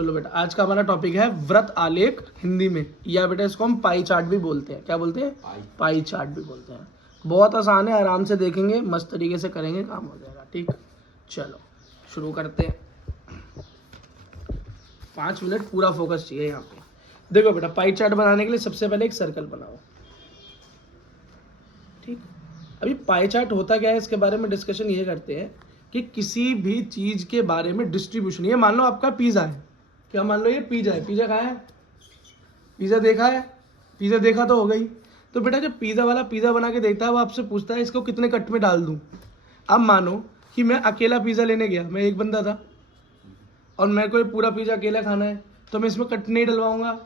चलो बेटा, आज का हमारा टॉपिक है व्रत आलेख हिंदी में, या बेटा इसको हम पाई चार्ट भी बोलते हैं। क्या बोलते हैं? पाई चार्ट भी बोलते हैं। बहुत आसान है, आराम से देखेंगे, मस्त तरीके से करेंगे, काम हो जाएगा। ठीक, चलो शुरू करते हैं। 5 मिनट पूरा फोकस चाहिए यहाँ पे। देखो बेटा, पाई चार्ट बनाने के लिए सबसे पहले एक सर्कल बनाओ। ठीक, अभी पाई चार्ट होता क्या है इसके बारे में डिस्कशन ये करते हैं कि किसी भी चीज के बारे में डिस्ट्रीब्यूशन। ये मान लो आपका पिज्जा है, क्या मान लो ये पिज्जा है, पिज्जा खाया है, पिज्जा देखा है, पिज्जा देखा तो हो गई। तो बेटा जब पिज्जा वाला पिज्जा बना के देखता है, वो आपसे पूछता है इसको कितने कट में डाल दूं। अब मानो कि मैं अकेला पिज्जा लेने गया, मैं एक बंदा था और मेरे को ये पूरा पिज्जा अकेला खाना है, तो मैं इसमें कट नहीं डलवाऊंगा,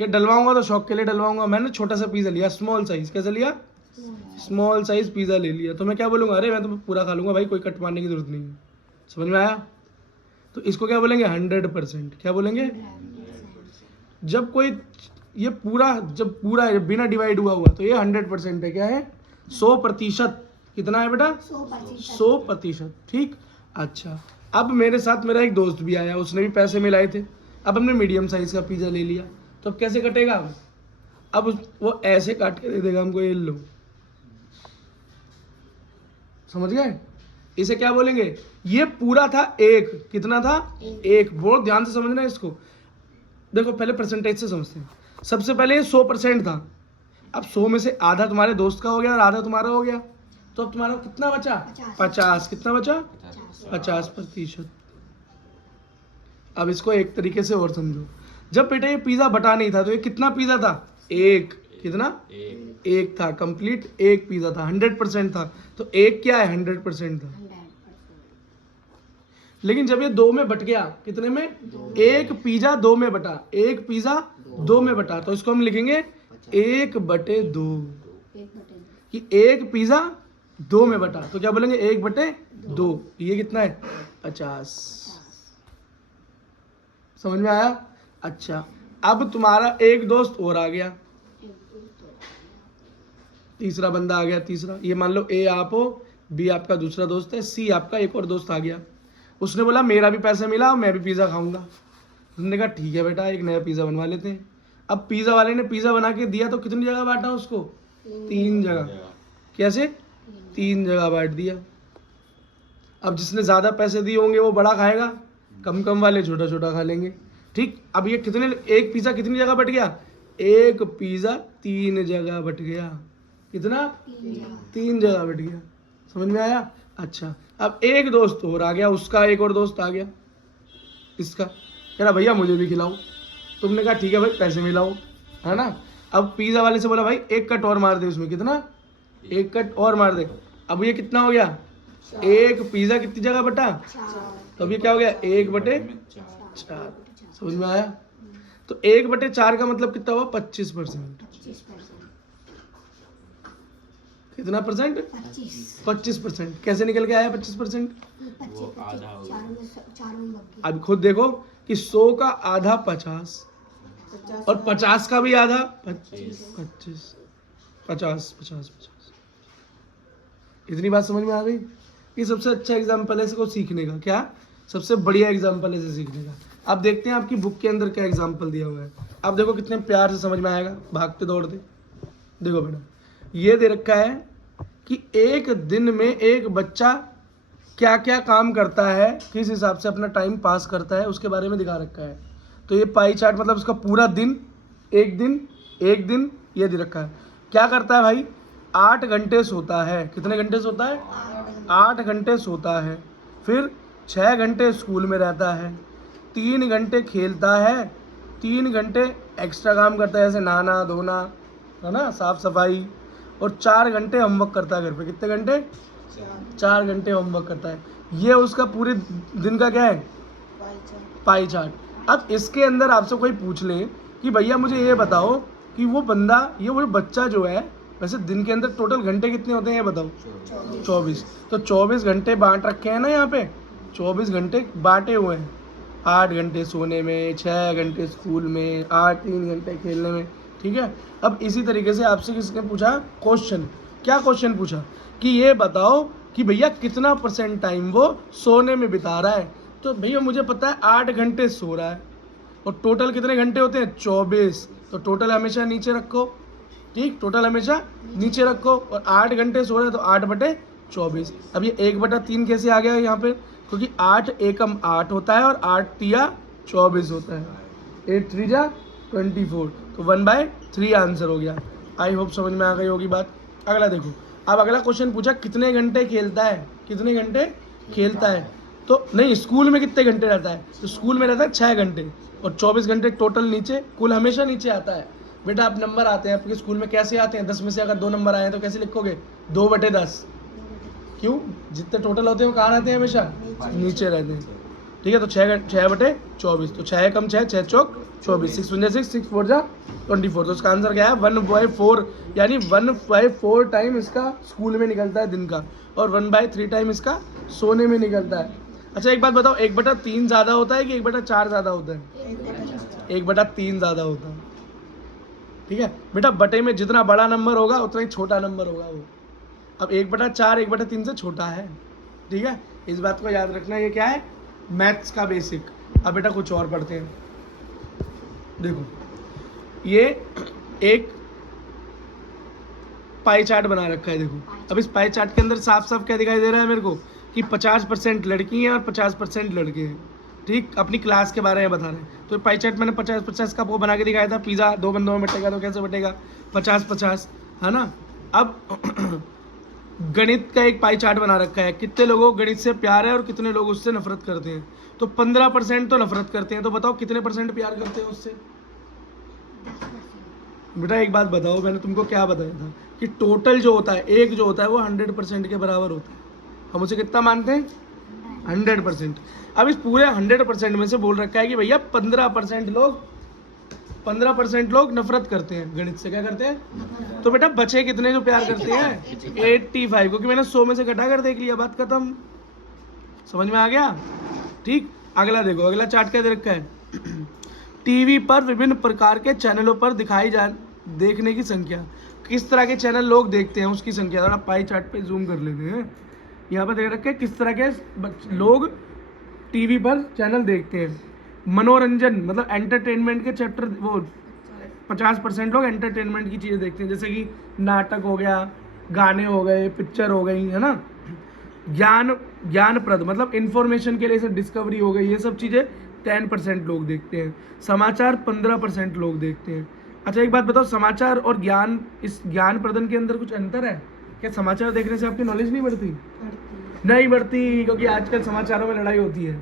ये डलवाऊंगा तो शौक के लिए डलवाऊंगा। मैंने छोटा सा पिज्जा लिया, स्मॉल साइज। कैसे लिया? स्मॉल साइज पिज्जा ले लिया। तो मैं क्या बोलूंगा, अरे मैं तो पूरा खा लूंगा भाई, कोई कट मारने की जरूरत नहीं है। समझ में आया? तो इसको क्या बोलेंगे? 100%। क्या बोलेंगे? जब कोई ये पूरा जब पूरा बिना डिवाइड हुआ तो ये 100% है। क्या है? 100%। कितना है बेटा? 100%। ठीक, अच्छा अब मेरे साथ मेरा एक दोस्त भी आया, उसने भी पैसे मिलाए थे। अब हमने मीडियम साइज का पिज्जा ले लिया, तो अब कैसे कटेगा? अब वो ऐसे काट के दे देगा हमको, ये लो। समझ गए? इसे क्या बोलेंगे? ये पूरा था एक, कितना था? एक। बहुत ध्यान से समझना है इसको। देखो पहले परसेंटेज से समझते हैं। सबसे पहले 100% था, अब 100 में से आधा तुम्हारे दोस्त का हो गया और आधा तुम्हारा हो गया, तो अब तुम्हारा कितना बचा? 50। कितना बचा? 50%। अब इसको एक तरीके से और समझो। जब बेटा ये पिज्जा बटा नहीं था, तो ये कितना पिज्जा था? एक। कितना? एक था, कंप्लीट एक पिज्जा था, 100% था। तो एक क्या है? 100% था। लेकिन जब ये 2 में बट गया, कितने में? एक पिज्जा 2 में बटा, एक पिज्जा 2 में बटा, तो इसको हम लिखेंगे 1/2। कि एक पिज्जा 2 में बटा, तो क्या बोलेंगे? 1/2। ये कितना है? 50। समझ में आया? अच्छा, अब तुम्हारा एक दोस्त और आ गया, तीसरा बंदा आ गया। तीसरा, ये मान लो ए आप हो, बी आपका दूसरा दोस्त है, सी आपका एक और दोस्त आ गया। उसने बोला मेरा भी पैसे मिला और मैं भी पिज़्ज़ा खाऊंगा। उसने कहा ठीक है बेटा, एक नया पिज़्ज़ा बनवा लेते हैं। अब पिज़्ज़ा वाले ने पिज़्ज़ा बना के दिया, तो कितनी जगह बांटा उसको? 3 जगह। कैसे? 3 जगह बांट दिया। अब जिसने ज़्यादा पैसे दिए होंगे वो बड़ा खाएगा, कम कम वाले छोटा छोटा खा लेंगे। ठीक, अब ये कितने, एक पिज़्ज़ा कितनी जगह बट गया? एक पिज़्ज़ा 3 जगह बट गया। कितना? 3 जगह बट गया। समझ में आया? अच्छा, अब एक दोस्त और आ गया, उसका एक और दोस्त आ गया, इसका कह रहा भैया मुझे भी खिलाओ। तुमने कहा ठीक है भाई, पैसे मिलाओ, है ना। अब पिज़्ज़ा वाले से बोला भाई एक कट और मार दे उसमें। कितना? एक कट और मार दे। अब ये कितना हो गया? एक पिज़्ज़ा कितनी जगह बटा? तो अब ये क्या हो गया? 1/4। समझ में आया? तो 1/4 का मतलब कितना हुआ? 25%। कितना परसेंट? 25%। कैसे निकल के आया 25%? अब खुद देखो कि 100 का आधा 50 और 50 का भी आधा 25। 50। इतनी बात समझ में आ गई? ये सबसे अच्छा एग्जाम्पल है इसको सीखने का। क्या? सबसे बढ़िया एग्जाम्पल है इसे सीखने का। अब देखते हैं आपकी बुक के अंदर क्या एग्जाम्पल दिया हुआ है। अब देखो कितने प्यार से समझ में आएगा, भागते दौड़ते। देखो बेटा, ये दे रखा है कि एक दिन में एक बच्चा क्या क्या काम करता है, किस हिसाब से अपना टाइम पास करता है, उसके बारे में दिखा रखा है। तो ये पाई चार्ट मतलब उसका पूरा दिन, एक दिन ये दे रखा है। क्या करता है भाई? 8 घंटे सोता है। कितने घंटे सोता है? 8 घंटे सोता है। फिर 6 घंटे स्कूल में रहता है, 3 घंटे खेलता है, 3 घंटे एक्स्ट्रा काम करता है, जैसे नहाना धोना, है ना, साफ सफाई, और 4 घंटे होमवर्क करता है घर पे। कितने घंटे? 4 घंटे होमवर्क करता है। ये उसका पूरे दिन का क्या है? Pie chart. अब इसके अंदर आपसे कोई पूछ ले कि भैया मुझे ये बताओ कि वो बंदा, ये वो बच्चा जो है, वैसे दिन के अंदर टोटल घंटे कितने होते हैं ये बताओ? 24। तो 24 घंटे बांट रखे हैं ना यहाँ पे, 24 घंटे बांटे हुए हैं। 8 घंटे सोने में, 6 घंटे स्कूल में, 3 घंटे खेलने में। ठीक है। अब इसी तरीके से आपसे किसने पूछा क्वेश्चन, क्या क्वेश्चन पूछा कि ये बताओ कि भैया कितना % टाइम वो सोने में बिता रहा है। तो भैया मुझे पता है 8 घंटे सो रहा है और टोटल कितने घंटे होते हैं 24, तो टोटल हमेशा नीचे रखो, ठीक, टोटल हमेशा नीचे रखो। और 8 घंटे सो रहे हैं तो 8/24। अब ये 1/3 कैसे आ गया यहाँ पे, क्योंकि 8 एकम 8 होता है और 8 तिया 24 होता है, 8 3 जा 24, तो 1/3 आंसर हो गया। आई होप समझ में आ गई होगी बात। अगला देखो, अब अगला क्वेश्चन पूछा कितने घंटे खेलता है, कितने घंटे खेलता है, तो नहीं स्कूल में कितने घंटे रहता है, तो स्कूल में रहता है 6 घंटे और 24 घंटे टोटल नीचे, कुल हमेशा नीचे आता है। बेटा आप नंबर आते हैं आपके स्कूल में कैसे आते हैं, 10 में से अगर 2 नंबर आए हैं तो कैसे लिखोगे, 2/10। क्यों, जितने टोटल होते हैं वो कहाँ रहते हैं, हमेशा नीचे रहते हैं, ठीक है। तो 6/24, तो 6 कम 6, 6 चौक 24, 6 1 6, 6 4 जा 24, तो इसका आंसर क्या है 1/4, यानी 1/4 टाइम इसका स्कूल में निकलता है दिन का और 1/3 टाइम इसका सोने में निकलता है। अच्छा एक बात बताओ, 1/3 ज़्यादा होता है कि 1/4 ज़्यादा होता है, 1/3 ज़्यादा होता है, ठीक है। बेटा बटे में जितना बड़ा नंबर होगा उतना ही छोटा नंबर होगा वो। अब 1/4 1/3 से छोटा है, ठीक है, इस बात को याद रखना। ये क्या है, मैथ्स का बेसिक। अब बेटा कुछ और पढ़ते हैं। देखो ये एक पाई चार्ट बना रखा है, देखो अब इस पाई चार्ट के अंदर साफ साफ क्या दिखाई दे रहा है मेरे को कि 50% लड़की हैं और 50% लड़के हैं, ठीक, अपनी क्लास के बारे में बता रहे हैं। तो पाई चार्ट मैंने 50-50 का वो बना के दिखाया था, पिज़्ज़ा 2 बंदों में बटेगा तो कैसे बटेगा, 50-50, है ना। अब गणित का एक पाई चार्ट बना रखा है, कितने लोगों को गणित से प्यार है और कितने लोग उससे नफरत करते हैं। तो 15% तो नफरत करते हैं, तो बताओ कितने परसेंट प्यार करते हैं उससे। बेटा एक बात बताओ, मैंने तुमको क्या बताया था कि टोटल जो होता है, एक जो होता है वो 100% के बराबर होता है। हम उसे कितना मानते हैं, 100%। अब इस पूरे 100% में से बोल रखा है कि भैया 15% लोग नफरत करते हैं गणित से, क्या करते हैं, तो बेटा बचे कितने जो प्यार करते हैं, 85, क्योंकि मैंने 100 में से घटा कर देख लिया, बात खत्म। समझ में आ गया, ठीक। अगला देखो, अगला चार्ट क्या दे रखा है, टीवी पर विभिन्न प्रकार के चैनलों पर देखने की संख्या, किस तरह के चैनल लोग देखते हैं उसकी संख्या। थोड़ा पाई चार्ट पे जूम कर लेते हैं, यहाँ पर देख रखे हैं किस तरह के लोग टीवी पर चैनल देखते हैं। मनोरंजन मतलब एंटरटेनमेंट के चैप्टर, वो 50% लोग एंटरटेनमेंट की चीज़ें देखते हैं, जैसे कि नाटक हो गया, गाने हो गए, पिक्चर हो गई, है ना। ज्ञानप्रद मतलब इंफॉर्मेशन के लिए से डिस्कवरी हो गई, ये सब चीज़ें 10% लोग देखते हैं। समाचार 15% लोग देखते हैं। अच्छा एक बात बताओ, समाचार और ज्ञान, इस ज्ञान प्रदन के अंदर कुछ अंतर है क्या, समाचार देखने से आपकी नॉलेज नहीं बढ़ती, नहीं बढ़ती, क्योंकि आजकल समाचारों में लड़ाई होती है,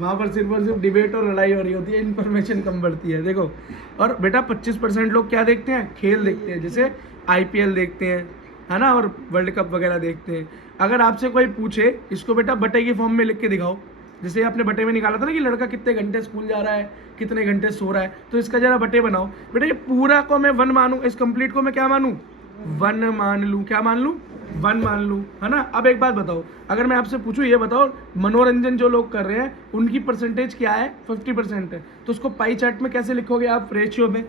वहाँ पर सिर्फ डिबेट और लड़ाई हो रही होती है, इन्फॉर्मेशन कम बढ़ती है। देखो, और बेटा 25% लोग क्या देखते हैं, खेल देखते हैं, जैसे IPL देखते हैं, है ना, और वर्ल्ड कप वगैरह देखते हैं। अगर आपसे कोई पूछे इसको बेटा बटे की फॉर्म में लिख के दिखाओ, जैसे आपने बटे में निकाला था ना कि लड़का कितने घंटे स्कूल जा रहा है, कितने घंटे सो रहा है, तो इसका जरा बटे बनाओ। बेटा ये पूरा को मैं 1 मानूं, इस कंप्लीट को मैं क्या मानूं, 1 मान लूं, क्या मान लूं, 1 मान लूं, है ना। अब एक बात बताओ, अगर मैं आपसे पूछूं, ये बताओ मनोरंजन जो लोग कर रहे हैं उनकी परसेंटेज क्या है, 50% है, तो उसको पाई चार्ट में कैसे लिखोगे आप, रेशियो में।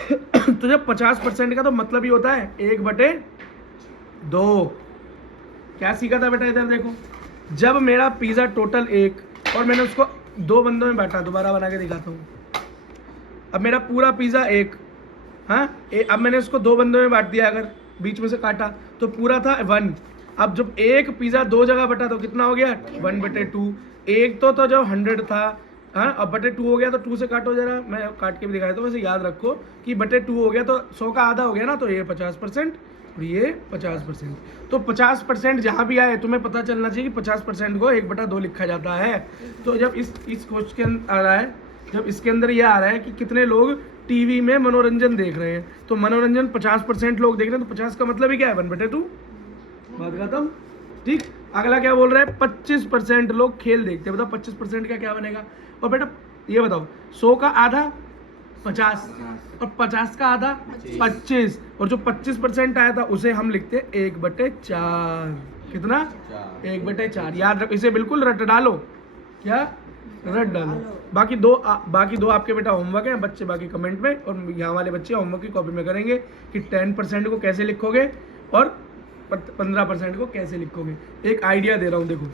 तो जब 50% का तो मतलब ही होता है 1/2। क्या सीखा था बेटा, इधर देखो, जब मेरा पिज़्ज़ा टोटल 1 और मैंने उसको 2 बंदों में बांटा, दोबारा बना के दिखाता हूँ। अब मेरा पूरा पिज़्ज़ा 1, हाँ, अब मैंने उसको 2 बंदों में बांट दिया, अगर बीच में से काटा तो पूरा था 1। अब जब एक पिज़्ज़ा 2 जगह बटा तो कितना हो गया, 1/2। एक तो जब 100 था, हाँ, अब बटे 2 हो गया, तो 2 से काटो जरा, मैं काट के भी दिखाया, तो वैसे याद रखो कि बटे 2 हो गया तो 100 का आधा हो गया ना, तो ये 50% और ये 50%। तो 50% जहाँ भी आए तुम्हें पता चलना चाहिए कि 50% को 1/2 लिखा जाता है। तो जब इस क्वेश्चन आ रहा है, जब इसके अंदर ये आ रहा है कि कितने लोग टीवी में मनोरंजन देख रहे हैं, तो मनोरंजन 50% लोग देख रहे हैं, तो 50 का मतलब ही क्या है, 1/2, बात खत्म, ठीक। अगला क्या बोल रहा है, 25% लोग खेल देखते हैं, बताओ 25% का क्या बनेगा। और बेटा ये बताओ, 100 का आधा 50 और 50 का आधा 25, और जो 25% आया था उसे हम लिखते हैं 1/4। कितना, 1/4। याद रखो, इसे बिल्कुल रट डालो, क्या रट डालो। बाकी दो आपके बेटा होमवर्क है, बच्चे बाकी कमेंट में, और यहाँ वाले बच्चे होमवर्क की कॉपी में करेंगे कि 10% को कैसे लिखोगे और 15% को कैसे लिखोगे। एक आइडिया दे रहा हूँ, देखो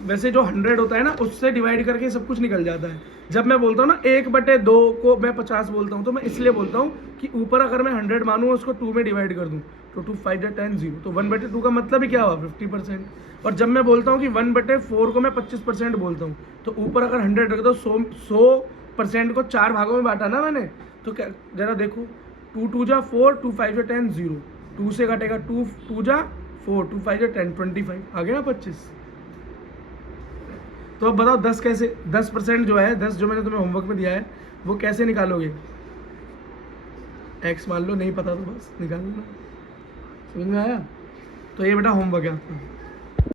वैसे जो 100 होता है ना, उससे डिवाइड करके सब कुछ निकल जाता है। जब मैं बोलता हूँ ना 1/2 को मैं 50 बोलता हूँ, तो मैं इसलिए बोलता हूँ कि ऊपर अगर मैं 100 मानूँ उसको 2 में डिवाइड कर दूँ, तो 2 5 या 10 0, तो 1/2 का मतलब ही क्या हुआ 50%। और जब मैं बोलता हूँ कि 1/4 को मैं 25% बोलता हूँ, तो ऊपर अगर 100 रख दो, 100% को 4 भागों में बांटा ना मैंने, तो क्या जरा देखो, 2 2 जा 4, 2 5 जा 10 0, 2 से कटेगा 2 2 जा 4, 2 5 जा 10, 25 आ गया ना 25। तो अब बताओ 10 कैसे, 10% जो है, 10 जो मैंने तुम्हें होमवर्क में दिया है वो कैसे निकालोगे? एक्स मान लो, नहीं पता तो बस निकाल लो ना। समझ में आया? तो ये बेटा होमवर्क है आपका।